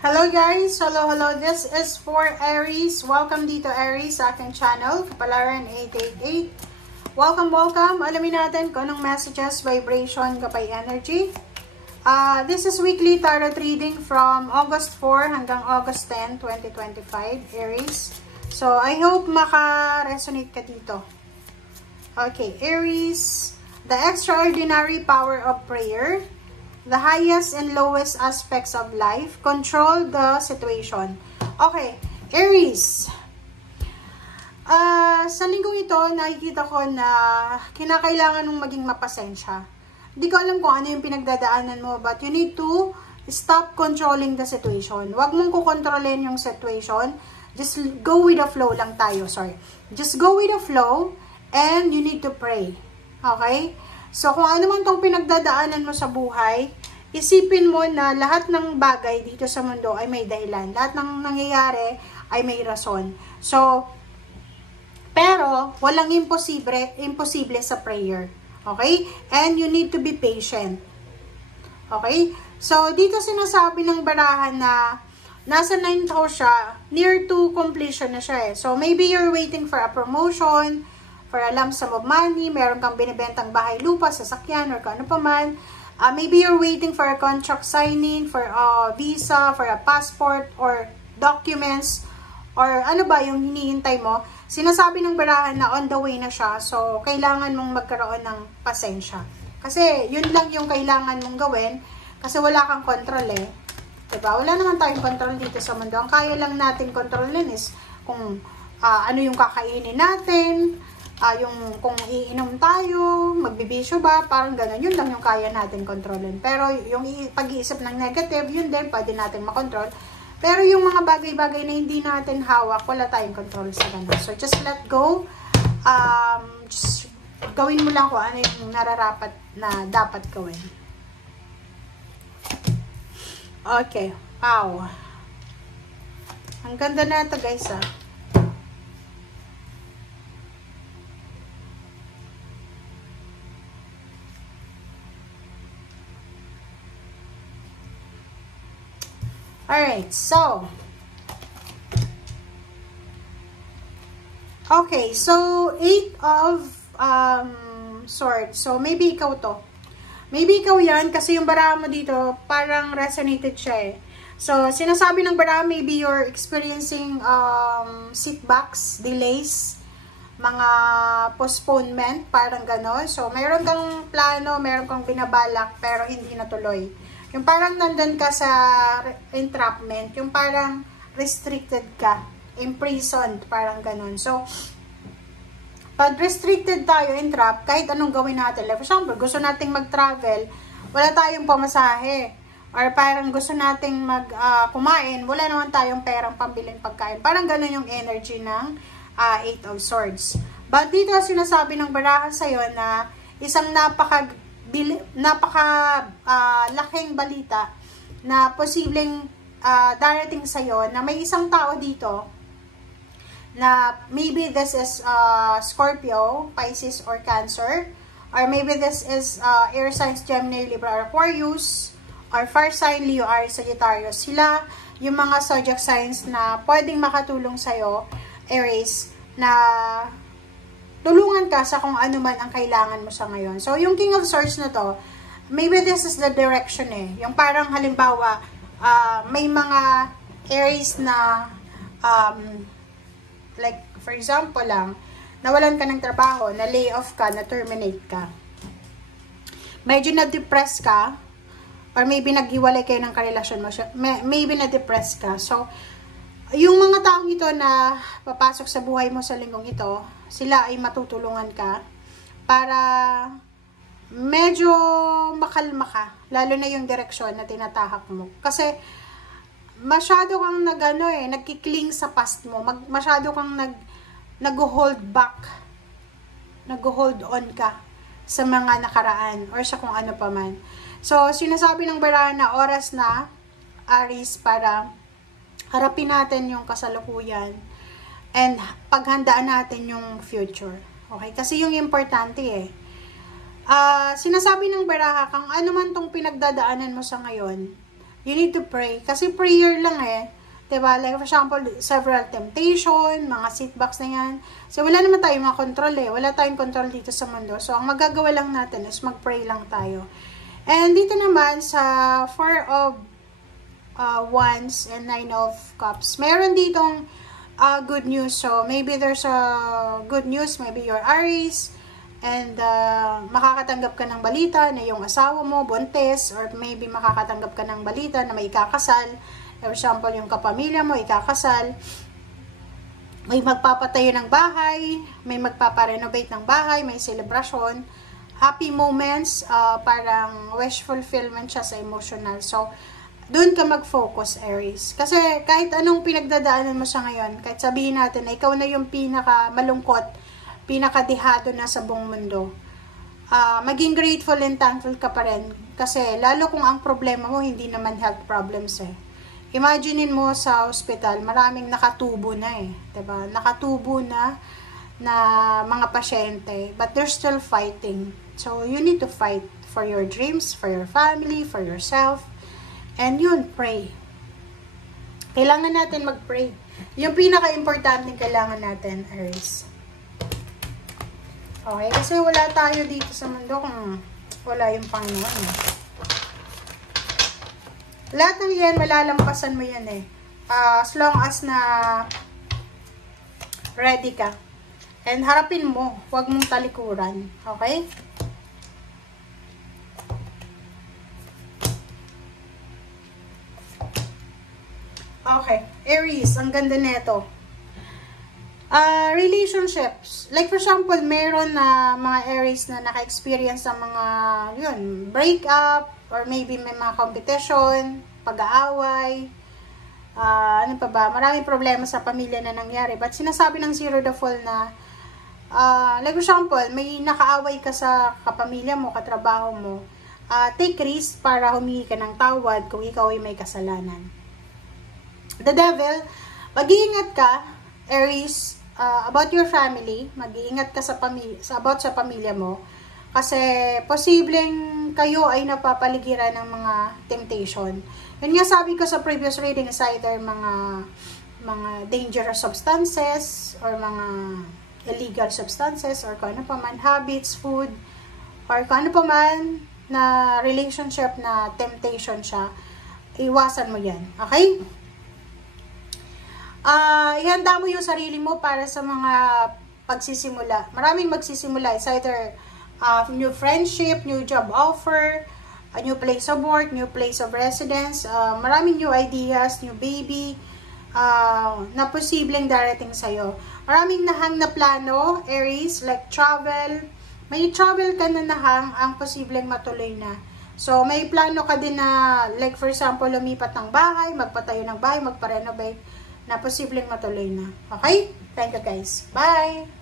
Hello guys! Hello! This is for Aries. Welcome dito Aries sa aking channel, Kapalaran 888. Welcome! Alamin natin kung anong messages, vibration, kapay energy. This is weekly tarot reading from August 4 hanggang August 10, 2025, Aries. So, I hope maka-resonate ka dito. Okay, Aries. The extraordinary power of prayer. The highest and lowest aspects of life. Control the situation. Okay, Aries. Sa linggong ito, nakikita ko na kinakailangan mong maging mapasensya. Hindi ko alam kung ano yung pinagdadaanan mo, but you need to stop controlling the situation. Huwag mong kukontrolin yung situation. Just go with the flow lang tayo. Sorry. Just go with the flow and you need to pray. Okay? So, kung ano man tong pinagdadaanan mo sa buhay, isipin mo na lahat ng bagay dito sa mundo ay may dahilan. Lahat ng nangyayari ay may rason. So, pero, walang imposible sa prayer. Okay? And you need to be patient. Okay? So, dito sinasabi ng barahan na nasa 9th house siya, near to completion na siya eh. So, maybe you're waiting for a promotion, for a lump sum of money, meron kang binibentang bahay, lupa, sasakyan, or kung ano pa man. Maybe you're waiting for a contract signing, for a visa, for a passport, or documents, or ano ba yung hinihintay mo. Sinasabi ng barahan na on the way na siya, so kailangan mong magkaroon ng pasensya. Kasi yun lang yung kailangan mong gawin, kasi wala kang control eh. Diba? Wala naman tayong control dito sa mundo. Ang kaya lang natin kontrolin is kung ano yung kakainin natin, yung kung iinom tayo, magbibisyo ba, parang gano'n. Yun lang yung kaya natin kontrolin. Pero yung pag-iisip ng negative, yun din, pwede natin makontrol. Pero yung mga bagay-bagay na hindi natin hawak, wala tayong control sa gano'n. So, just let go. Just gawin mo lang kung ano yung nararapat na dapat gawin. Okay. Wow. Ang ganda na ito, guys, Alright, so, okay, so, 8 of swords. So, maybe ikaw to. Maybe ikaw yan, kasi yung baraha mo dito, parang resonated siya eh. So, sinasabi ng baraha, maybe you're experiencing setbacks, delays, mga postponement, parang gano'n. So, mayroon kang plano, mayroon kang binabalak, pero hindi natuloy. Yung parang nandun ka sa entrapment, yung parang restricted ka, imprisoned, parang ganun. So, pag restricted tayo, entrap, kahit anong gawin natin, like for example, gusto nating mag-travel, wala tayong pamasahe, or parang gusto nating kumain, wala naman tayong perang pambiling pagkain. Parang ganun yung energy ng 8 of Swords. But dito sinasabi ng barahan sa'yo na isang laking balita na posibleng darating sa'yo na may isang tao dito na maybe this is Scorpio, Pisces, or Cancer, or maybe this is air signs, Gemini, Libra, or Aquarius, or fire sign, Leo, Aries, Sagittarius. Sila yung mga zodiac signs na pwedeng makatulong sa'yo, Aries, na tulungan ka sa kung ano man ang kailangan mo sa ngayon. So, yung King of Swords na to, maybe this is the direction eh. Yung parang halimbawa, may mga Aries na, like, for example lang, nawalan ka ng trabaho, na lay off ka, na terminate ka. Medyo na-depress ka, or maybe naghiwalay kayo ng karelasyon mo, maybe na-depress ka. So, yung mga taong ito na papasok sa buhay mo sa linggong ito, sila ay matutulungan ka para medyo makalma ka, lalo na yung direksyon na tinatahak mo. Kasi masyado kang nagkikling sa past mo, masyado kang nag-hold back, nag-hold on ka sa mga nakaraan or sa kung ano pa man. So, sinasabi ng barahan na oras na, Aries, para harapin natin yung kasalukuyan and paghandaan natin yung future. Okay? Kasi yung importante eh. Sinasabi ng baraha, kung ano man tong pinagdadaanan mo sa ngayon, You need to pray. Kasi prayer lang eh. Diba? Like for example, several temptation, mga setbacks na yan. So, wala naman tayong mga control eh. Wala tayong control dito sa mundo. So, ang magagawa lang natin is mag-pray lang tayo. And dito naman sa 4 of Wands and 9 of Cups, meron ditong good news. So, maybe there's a good news. Maybe you're Aries. And makakatanggap ka ng balita na yung asawa mo, buntis. Or maybe makakatanggap ka ng balita na may ikakasal. For example, yung kapamilya mo, ikakasal, may magpapatayo ng bahay, may magpaparenovate ng bahay, may celebration, happy moments, parang wish fulfillment siya sa emotional. So, doon ka mag-focus, Aries. Kasi kahit anong pinagdadaanan mo sa ngayon, kahit sabihin natin na ikaw na yung pinaka malungkot, pinaka-dehado na sa buong mundo, maging grateful and thankful ka pa rin. Kasi lalo kung ang problema mo, hindi naman health problems eh. Imaginein mo sa hospital, maraming nakatubo na eh. Diba? Nakatubo na mga pasyente. But they're still fighting. So, you need to fight for your dreams, for your family, for yourself. And yun, pray. Kailangan natin mag-pray. Yung pinaka-importante kailangan natin, Aries. Okay? Kasi wala tayo dito sa mundo kung wala yung Panginoon. Lahat ng yan, malalampasan mo yan eh. As long as na ready ka. And harapin mo. Huwag mong talikuran. Okay? Okay. Aries, ang ganda neto. Relationships. Like for example, meron na mga Aries na naka-experience ng mga, yun, breakup, or maybe may mga competition, pag-aaway, ano pa ba, maraming problema sa pamilya na nangyari. But sinasabi ng Zero the Fool na, like for example, may nakaaway ka sa kapamilya mo, katrabaho mo, take risk para humingi ka ng tawad kung ikaw ay may kasalanan. The Devil, mag-iingat ka, Aries, about your family, mag-iingat ka sa pamilya mo, kasi posibleng kayo ay napapaligiran ng mga temptation. Yun nga sabi ko sa previous reading, is either mga dangerous substances or mga illegal substances or kung ano pa man, habits, food, or kung ano pa man na relationship na temptation siya, iwasan mo yan. Okay? Ihanda mo yung sarili mo para sa mga pagsisimula. Maraming magsisimula. It's either new friendship, new job offer, a new place of work, new place of residence, maraming new ideas, new baby, na posibleng darating sa'yo. Maraming nahang na plano, Aries, like travel. May travel ka na nahang, ang posibleng matuloy na. So, may plano ka din na, like for example, lumipat ng bahay, magpatayo ng bahay, magpa-renovate, na posibleng matuloy na. Okay? Thank you guys. Bye!